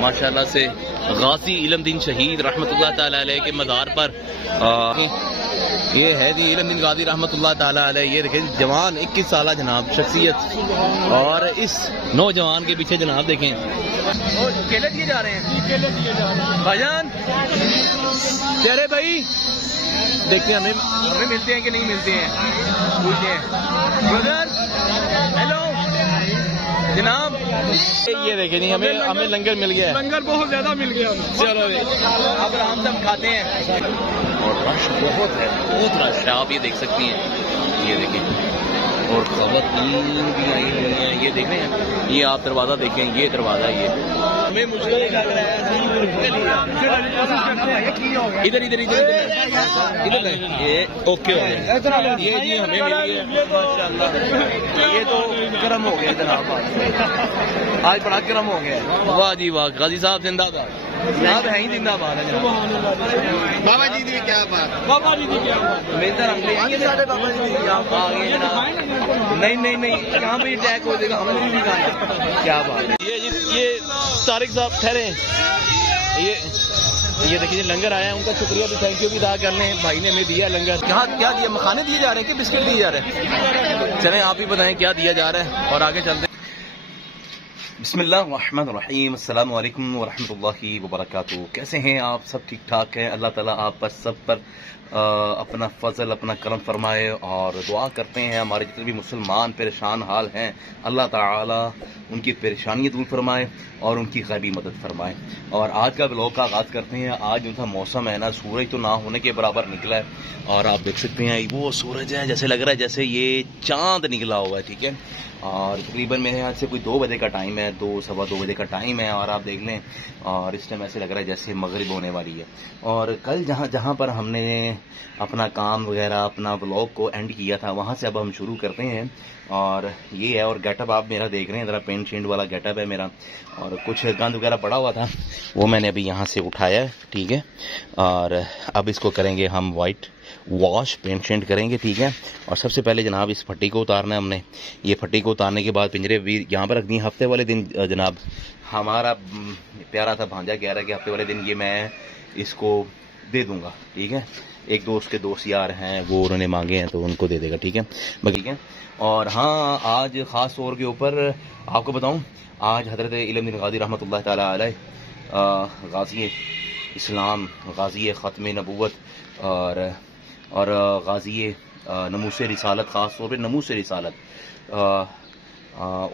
माशाल्लाह से गाजी इल्मदीन शहीद रहमतुल्लाह ताला अलैह के मज़ार पर ये है जी इल्मदीन गाजी रहमतुल्लाह ताला अलैह। ये देखें जवान 21 साल जनाब शख्सियत, और इस नौजवान के पीछे जनाब देखें केले दिए जा रहे हैं। केले दिए जा रहे हैं भाईजान। चेहरे भाई देखते हैं हमें मिलते हैं कि नहीं मिलते हैं, पूछते हैं ब्रदर। हेलो जनाब, ये देखे नहीं हमें लंगर मिल गया, लंगर बहुत ज्यादा मिल गया। चलो अब आराम से हम खाते हैं। और रश बहुत है, बहुत रश है, आप ये देख सकती हैं। ये देखिए और खवातीन भी आई हुई हैं, ये देख रहे हैं। ये आप दरवाजा देखें, ये दरवाजा ये हमें मुश्किल लग रहा है। इधर इधर इधर इधर ये ओके हो गया। ये जी हमें मिल गया माशाल्लाह। ये तो गर्म हो गया जनाब, आज बड़ा गर्म हो गया। वाह जी वाह, गाजी साहब जिंदाबाद। जनाब है ही जिंदाबाद है जनाब। बाबा जी दी क्या बात, बाबा जी दी क्या बात। बाबा जी आ गए जनाब। नहीं नहीं नहीं, यहाँ पे अटैक हो जाएगा, हमने नहीं खाना। क्या बात है। ये तारिक साहब ठहरे, ये देखिए लंगर आया है, उनका शुक्रिया भी थैंक यू भी अदा कर लें। भाई ने हमें दिया लंगर। यहाँ क्या दिया, मखाने दिए जा रहे हैं कि बिस्किट दिए जा रहे हैं? चलें आप ही बताएं क्या दिया जा रहा है और आगे चलते हैं। बिस्मिल्लाहिर्रहमानिर्रहीम, अस्सलाम वालेकुम वरहमतुल्लाहि वबरकातुहू। कैसे हैं आप? सब ठीक ठाक हैं? अल्लाह ताला आप पर सब पर अपना फजल अपना करम फरमाए, और दुआ करते हैं हमारे जितने भी मुसलमान परेशान हाल हैं, अल्लाह ताला उनकी परेशानी दूर फरमाए और उनकी गैबी मदद फरमाए। और आज का ब्लॉग का आगाज़ करते हैं। आज उनका मौसम है ना, सूरज तो ना होने के बराबर निकला है, और आप देख सकते हैं वो सूरज है, जैसे लग रहा है जैसे ये चांद निकला हुआ है। ठीक है, और तकरीबन मेरे यहाँ से कोई 2 बजे का टाइम है, 2 सवा 2 बजे का टाइम है, और आप देख लें और इस टाइम ऐसे लग रहा है जैसे मगरिब होने वाली है। और कल जहाँ पर हमने अपना काम वगैरह अपना व्लॉग को एंड किया था, वहाँ से अब हम शुरू करते हैं। और ये है, और गेटअप आप मेरा देख रहे हैं, ज़रा पेंट शेंट वाला गेटअप है मेरा, और कुछ गंद वगैरह पड़ा हुआ था वो मैंने अभी यहाँ से उठाया है। ठीक है, और अब इसको करेंगे हम वाइट वॉश, पेंट शेंट करेंगे। ठीक है, और सबसे पहले जनाब इस फट्टी को उतारना है हमने। ये फट्टी को उतारने के बाद पिंजरे भी यहाँ पर रख दी। हफ्ते वाले दिन जनाब हमारा प्यारा था भांजा कह रहा है कि हफ्ते वाले दिन ये मैं इसको दे दूंगा। ठीक है, एक दोस्त के दोस्त यार हैं, वो उन्होंने मांगे हैं तो उनको दे देगा। ठीक है, ठीक है। और हाँ, आज ख़ास तौर के ऊपर आपको बताऊं, आज हज़रत इल्मदीन गाजी रहमतुल्लाह ताला अलैह गाजी इस्लाम, गाजी ख़त्म नबूवत और गाजी नमूस रिसालत, ख़ास तौर पर नमूस रिसालत,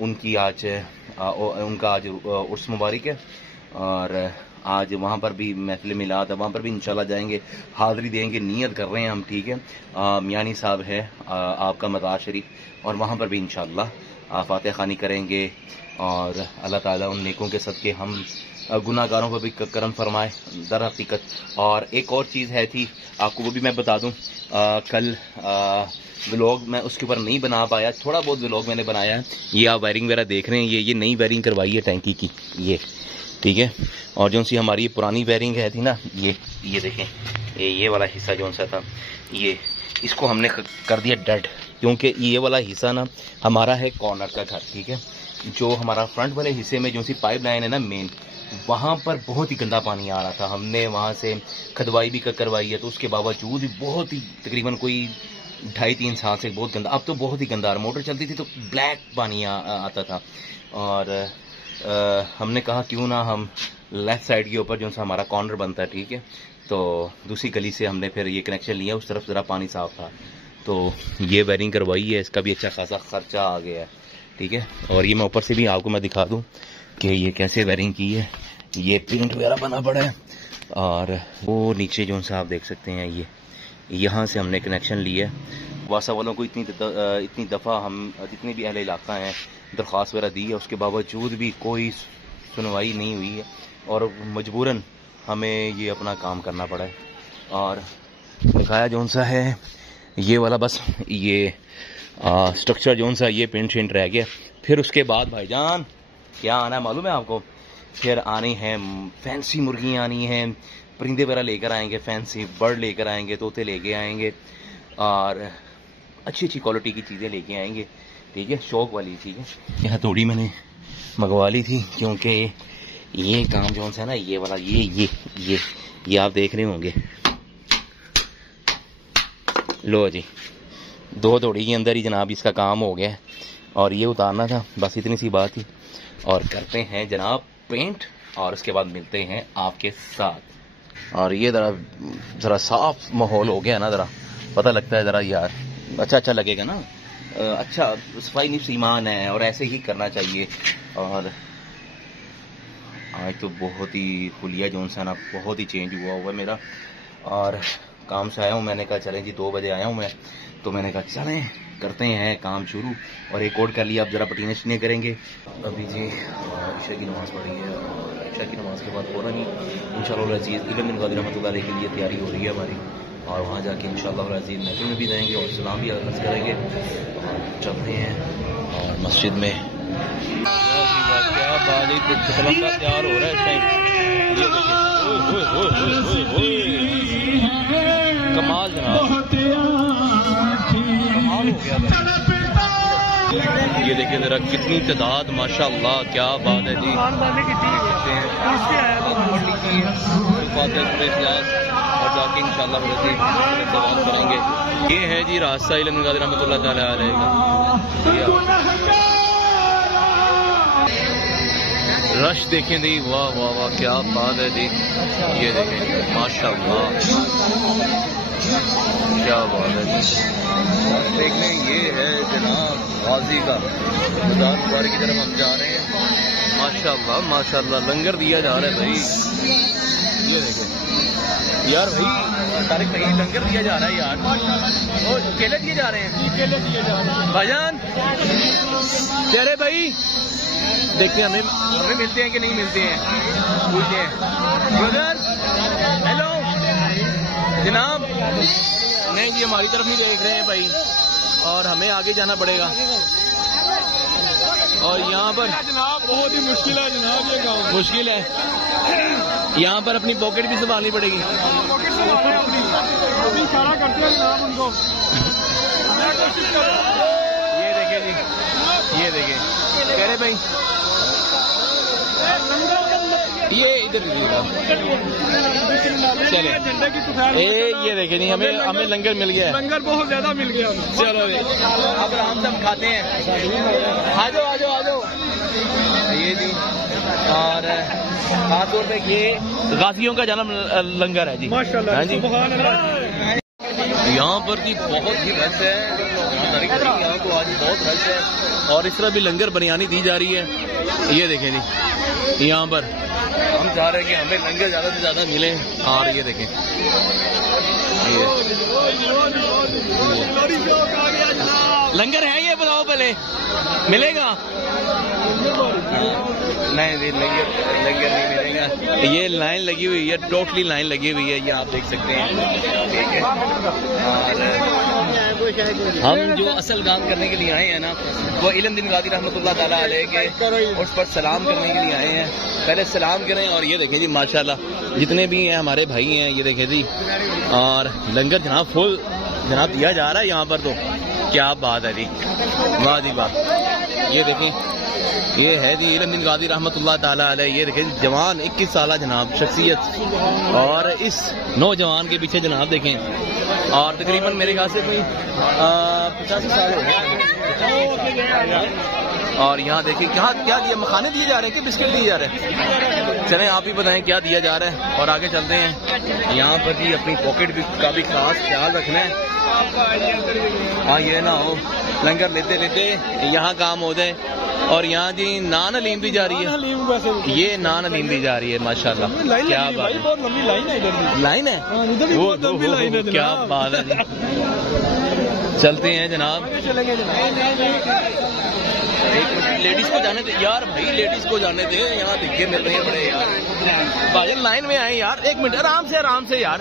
उनकी आज उनका आज उर्स मुबारक है। और आज वहाँ पर भी महफिल मिलाद है, वहाँ पर भी इंशाल्लाह जाएंगे, हाज़री देंगे, नियत कर रहे हैं हम। ठीक है, मियानी साहब है आपका मज़ार शरीफ, और वहाँ पर भी इंशाल्लाह फातिहा खानी करेंगे। और अल्लाह ताला उन नेकों के सदके हम गुनाहगारों को भी करम फरमाए दर हकीकत। और एक और चीज़ है थी, आपको वो भी मैं बता दूं, कल व्लॉग मैं उसके ऊपर नहीं बना पाया, थोड़ा बहुत व्लॉग मैंने बनाया है। ये आप वायरिंग वगैरह देख रहे हैं, ये नई वायरिंग करवाई है टैंकी की ये। ठीक है, और जो सी हमारी पुरानी वायरिंग है थी ना, ये देखें, ये वाला हिस्सा जो सा था, ये इसको हमने कर दिया डेड, क्योंकि ये वाला हिस्सा ना हमारा है कॉर्नर का घर। ठीक है, जो हमारा फ्रंट वाले हिस्से में जो सी पाइप लाइन है ना मेन, वहाँ पर बहुत ही गंदा पानी आ रहा था। हमने वहाँ से खदवाई भी करवाई है, तो उसके बावजूद भी बहुत ही तकरीबन कोई 2.5-3 साल से बहुत गंदा, अब तो बहुत ही गंदा, मोटर चलती थी तो ब्लैक पानी आता था। और हमने कहा क्यों ना हम लेफ़्ट साइड के ऊपर जो सा हमारा कॉर्नर बनता है, ठीक है, तो दूसरी गली से हमने फिर ये कनेक्शन लिया, उस तरफ ज़रा पानी साफ था, तो ये वायरिंग करवाई है, इसका भी अच्छा खासा खर्चा आ गया है। ठीक है, और ये मैं ऊपर से भी आपको मैं दिखा दूं कि ये कैसे वायरिंग की है, ये पेंट वगैरह बना पड़ा है। और वो नीचे जो सा आप देख सकते हैं, ये यहाँ से हमने कनेक्शन लिया है। वासा वालों को इतनी दफ़ा हम जितने भी अहले इलाका हैं दरख्वास्त वगैरह दी है, उसके बावजूद भी कोई सुनवाई नहीं हुई है, और मजबूरन हमें ये अपना काम करना पड़ा है। और दिखाया जो सा है ये वाला, बस ये स्ट्रक्चर जो सा ये पेंट शेंट रह गया। फिर उसके बाद भाईजान क्या आना है मालूम है आपको, फिर आनी है फैंसी मुर्गियाँ आनी हैं, परिंदे वगैरह लेकर आएंगे, फैंसी बर्ड लेकर आएंगे, तोते लेके आएंगे, और अच्छी अच्छी क्वालिटी की चीज़ें लेके आएंगे। ठीक है, शौक वाली। ठीक है, यह हथौड़ी मैंने मंगवा ली थी, क्योंकि ये काम जो है ना, ये वाला ये आप देख रहे होंगे। लो जी, 2 दौड़ी के अंदर ही जनाब इसका काम हो गया और ये उतारना था, बस इतनी सी बात थी। और करते हैं जनाब पेंट और उसके बाद मिलते हैं आपके साथ। और ये ज़रा साफ माहौल हो गया ना, ज़रा पता लगता है ज़रा यार अच्छा लगेगा ना। अच्छा सफाई निफ्स ईमान है और ऐसे ही करना चाहिए। और आज तो बहुत ही खुलिया जो है ना बहुत ही चेंज हुआ है मेरा। और काम से आया हूँ, मैंने कहा चलें जी 2 बजे आया हूँ मैं, तो मैंने कहा चलें करते हैं काम शुरू। और एक और कर लिया, अब ज़रा पटीने शटीने करेंगे। अभी जी ईशा की नमाज़ पढ़ी है और ईशा की नमाज़ के बाद फ़ौरन ही इंशाअल्लाह अज़ीज़ इल्म बिन क़ादिर रहमतुल्लाह अलैह के लिए तैयारी हो रही है हमारी। और वहाँ जाके इंशाअल्लाह अज़ीज़ महफिल में भी जाएंगे और सलाम भी अर्ज़ करेंगे। चलते हैं और मस्जिद में। क्या बात है, कुछ लंबा तैयार हो रहा है इस टाइम। कमाल जनाब, कमाल हो गया। ये देखिए जरा कितनी तादाद, माशाअल्लाह क्या बात है जी। और जाके इंशाअल्लाह सवाल करेंगे। ये है जी रास्ता इल्म बिन क़ादिर रहमतुल्लाह तआला अलैह का। रश देखें जी, वाह वाह वाह क्या बात है जी। ये देखें माशाअल्लाह क्या बात है जी। देखने ये है जनाब गाजी का गुदार की तरफ हम जा रहे हैं। माशाअल्लाह माशाअल्लाह लंगर दिया जा रहा है भाई। ये देखें यार भाई, तारिक भाई लंगर दिया जा रहा है यार। और केले दिए जा रहे हैं, केले दिए जा रहे हैं भाईजान। चेहरे भाई देखते हैं हमें मिलते हैं कि नहीं मिलते हैं, पूछते हैं। ब्रदर हेलो जनाब। नहीं जी हमारी तरफ नहीं देख रहे हैं भाई, और हमें आगे जाना पड़ेगा। और यहाँ पर जनाब बहुत ही मुश्किल है जनाब, ये गाँव मुश्किल है। यहाँ पर अपनी पॉकेट भी संभालनी पड़ेगी। इशारा करते हैं जनाब उनको। ये देखिए जी, ये देखिए कह रहे भाई ये इधर चले। ये देखे नहीं, हमें लंगर मिल गया है। लंगर बहुत ज्यादा मिल गया। चलो अब आराम से हम खाते हैं। आ जाओ आ जाओ आ जाओ। ये जी और खासतौर पे ये गाजियों का जन्म लंगर है जी माशाल्लाह। जी यहाँ पर जी बहुत ही रश है, यहाँ तो आज बहुत रश है। और इस तरह भी लंगर बिरयानी दी जा रही है। ये देखें जी यहाँ पर हम चाह रहे हैं कि हमें लंगर ज्यादा से ज्यादा मिले। और ये देखें लंगर है, ये बताओ पहले मिलेगा? नहीं लंगर नहीं मिलेगा। ये लाइन लगी हुई है, टोटली लाइन लगी हुई है, ये आप देख सकते हैं। ठीक है, और हम जो असल काम करने के लिए आए हैं ना, वो इल्म बिन क़ादिर रहमतुल्लाह ताला अलैह के उस पर सलाम करने के लिए आए हैं। पहले सलाम करें। और ये देखें जी माशाल्लाह जितने भी हैं हमारे भाई हैं, ये देखें जी। और लंगर जनाब फुल जनाब दिया जा रहा है यहाँ पर, तो क्या बात है जी, वाह जी वाह। ये देखें ये है जी इल्म बिन क़ादिर रहमतुल्लाह ताला अलैह। ये देखें जवान 21 साल जनाब शख्सियत। और इस नौजवान के पीछे जनाब देखें, और तकरीबन मेरे ख्याल से कोई 85 साल हो गए। और यहाँ देखिए क्या क्या दिया, मखाने दिए जा रहे हैं कि बिस्किट दिए जा रहे हैं? चलें आप ही बताएं क्या दिया जा रहा है और आगे चलते हैं। यहाँ पर जी अपनी पॉकेट का भी खास ख्याल रखना है। हाँ ये ना हो लंगर लेते लेते यहाँ काम हो जाए। और यहाँ जी नान हलीम दी जा रही है। ये नान हलीम दी जा रही है माशाल्लाह, क्या बात है। बहुत लंबी लाइन है, इधर लाइन है, वो क्या बात है जी। चलते हैं जनाब। एक लेडीज को जाने दे यार भाई, लेडीज को जाने दे। यहाँ दिखे मिल रहे हैं बड़े यार। भाई लाइन में आए यार, 1 मिनट आराम से यार।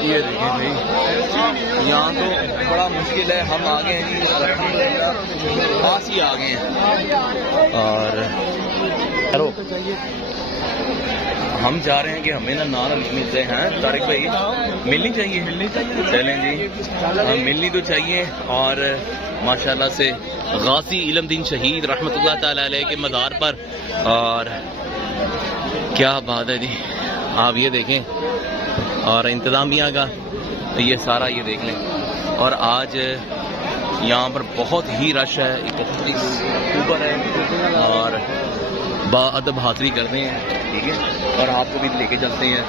ये देखिए भाई यहाँ तो बड़ा मुश्किल है। हम आ गए हैं जी, अल्हम्दुलिल्लाह पास ही आ गए हैं। और हेलो हम चाह रहे हैं कि हमें ना नान मिलते हैं तारिक भाई, मिलनी चाहिए। चलें जी, मिलनी तो चाहिए। और माशाल्लाह से गाजी इल्मदीन शहीद रहमतुल्लाह ताला अलैह के मज़ार पर। और क्या बात है जी, आप ये देखें। और इंतज़ामिया का तो ये सारा ये देख लें। और आज यहाँ पर बहुत ही रश है, 31 अक्टूबर है और बाअदब हाज़िरी करते हैं, ठीक है। और आपको भी लेके चलते हैं।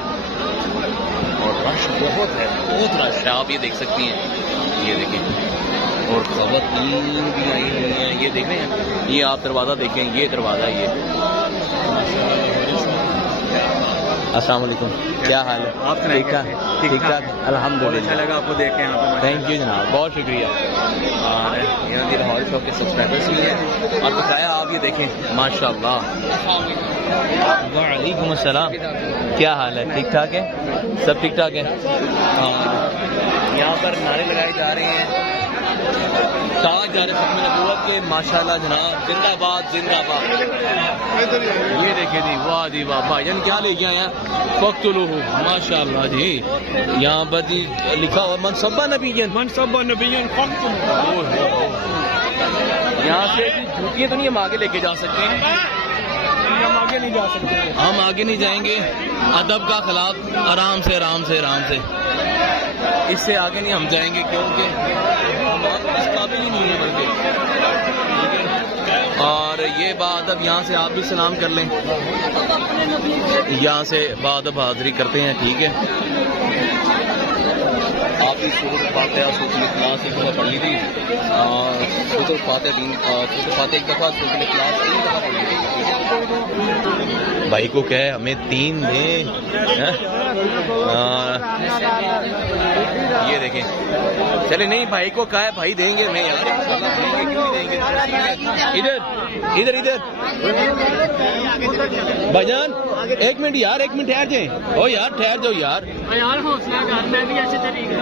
और रश बहुत है, बहुत रश है, आप ये देख सकती हैं, ये देखिए। और ख़वातीन भी आई हुई हैं, ये देख रहे हैं। ये आप दरवाज़ा देखें, ये दरवाज़ा ये। अस्सलाम वालेकुम, क्या हाल है? आप ठीक ठाक? ठीक ठाक, अल्हम्दुलिल्लाह। अच्छा लगा आपको देख के यहाँ पे। थैंक यू जनाब, बहुत शुक्रिया। और यहाँ की लाहौर शो के सब्सक्राइबर्स भी हैं। और बताया आप ये देखें, माशाल्लाह। वालेकुम अस्सलाम, क्या हाल है? ठीक ठाक है, सब ठीक ठाक है। यहाँ पर नारे लगाए जा रहे हैं, ताज जा रहे ख़त्म नबूवत के, माशाल्लाह जनाब, जिंदाबाद जिंदाबाद। ये देखे जी, वाह जी वाह, भाईजान क्या लेके आए हैं? फ़क़्तुलूहु, माशाल्लाह जी। यहाँ पर जी लिखा हुआ मनसब्बा नबीयन, मनसब्बा नबीयन फ़क़्तुलूहु। यहाँ से जूतियाँ तो नहीं हम आगे लेके जा सकते हैं, हम आगे नहीं जा सकते, हम आगे नहीं जाएंगे। अदब का खिलाफ, आराम से आराम से आराम से, इससे आगे नहीं हम जाएंगे क्योंकि हम इस काबिल ही नहीं है बल्कि। और ये बात अब यहाँ से आप भी सलाम कर लें, यहाँ से बाअदब हाज़िरी करते हैं, ठीक है। आप भी सूरत फातिहा सूरत इखलास एक दफ़ा पढ़ ली थी, सूरत फातिहा एक दफ़ा, सूरत इखलास 3 दफ़ा पढ़ ली थी। भाई को कहे हमें 3 दें। ये देखें, चले नहीं, भाई को कहा है भाई देंगे, मैं यार देंगे, क्यों नहीं देंगे? इधर इधर इधर भाईजान, 1 मिनट यार, 1 मिनट ठहर जाए। ओ यार ठहर जाओ यार, हौसला कर, मैं भी ऐसे तरीके।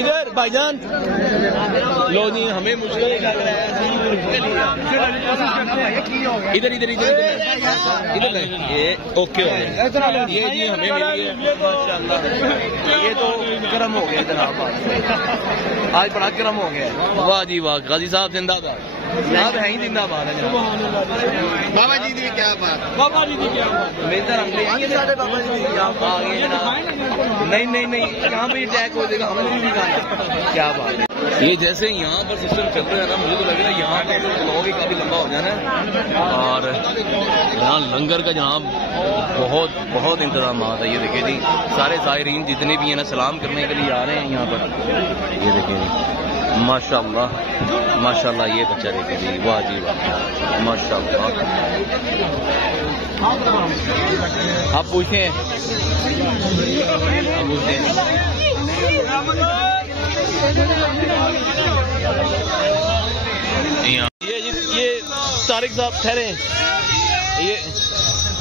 इधर भाईजान। लो जी, हमें मुश्किल लग रहा है, इधर इधर इधर इधर ये ओके हो गया। ये जी हमें मिल गया, माशाल्लाह। ये तो गर्म हो गया जनाब, आज बड़ा गर्म हो गया। वाह जी वाह, गाजी साहब जिंदाबाद, आप है ही जिंदाबाद है जनाब। बाबा जी की क्या बात, बाबा जी की क्या बात। मेरे तरह बाबा जी आप आ गए जनाब। नहीं नहीं नहीं, यहाँ पे अटैक हो जाएगा, हमें नहीं दिखाना। क्या बात है, ये जैसे यहाँ पर सिस्टम चल रहा है ना, मुझे तो लग रहा है यहाँ पर ब्लॉग भी काफी लंबा हो जाना है। और यहाँ लंगर का जहाँ बहुत बहुत इंतजाम है। ये देखिए जी, सारे ज़ायरीन जितने भी हैं ना, सलाम करने के लिए आ रहे हैं यहाँ पर। ये देखिए जी, माशाल्लाह माशाल्लाह। ये बच्चा देखिए जी, वाह जी वाह, माशाल्लाह। आप पूछते हैं, आप पूछते हैं। ये तारिक साहब ठहरे,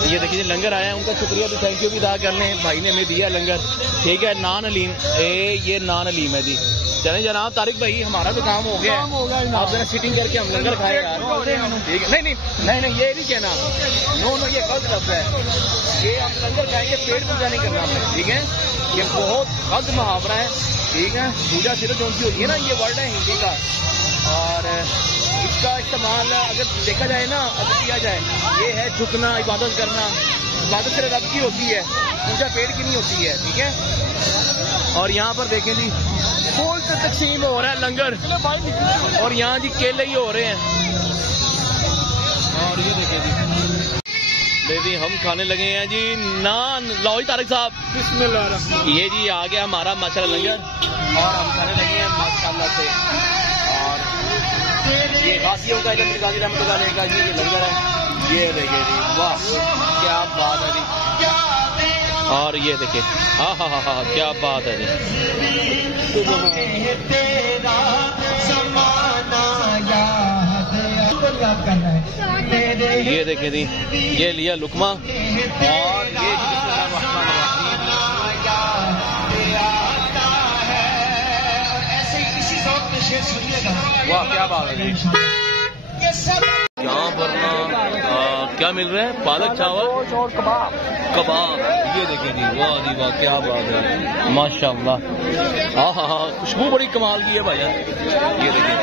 ये देखिए लंगर आया है, उनका शुक्रिया भी, थैंक यू भी अदा कर लें। भाई ने हमें दिया लंगर, ठीक है। नान अलीम, ये नान अलीम है जी। चलें जनाब, तारिक भाई हमारा तो काम हो गया है, आप जरा सिटिंग करके हम लंगर खाए यार, ठीक है। नहीं नहीं नहीं नहीं, ये नहीं कहना, नो नो, ये गलत लफ्ज़ है। ये हम लंगर खाएंगे, पेट पूजा नहीं करना हमने, ठीक है। ये बहुत गलत मुहावरा है, ठीक है। पूजा सिर्फ जो होती है ना, ये वर्ड है हिंदी का, और इसका इस्तेमाल अगर देखा जाए ना, अगर किया जाए, ये है झुकना, इबादत करना। इबादत सिर्फ रब की होती है, पूजा पेट की नहीं होती है, ठीक है। और यहाँ पर देखें जी, फूल से तकसीम हो रहा है लंगर, और यहाँ जी केले ही हो रहे हैं। और ये देखें जी, हम खाने लगे हैं जी नान। लो जी तारिक साहब, बिस्मिल्लाह। ये जी आ गया हमारा माशाल्लाह लंगर, और हम खाने लगे हैं माशाल्लाह से। और ये गाजियों का इल्म गाजी रहमतुल्लाह अलैह का जी ये लंगर है, ये देखे जी, वाह क्या बात है जी। और ये देखे, हाँ हाँ हाँ हाँ, क्या बात है जी। ये देखे जी, ये लिया लुकमा, और ये वाह क्या बात है जी। यहाँ पर क्या मिल रहा है? पालक चावल और कबाब। कबाब, ये देखें जी, वाह जी वाह, क्या बात है, माशाल्लाह। हाँ हाँ हाँ, खुशबू बड़ी कमाल की है भाई, ये देखें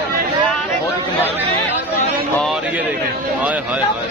बहुत ही कमाल की है। और ये देखें, हाय हाय हाय।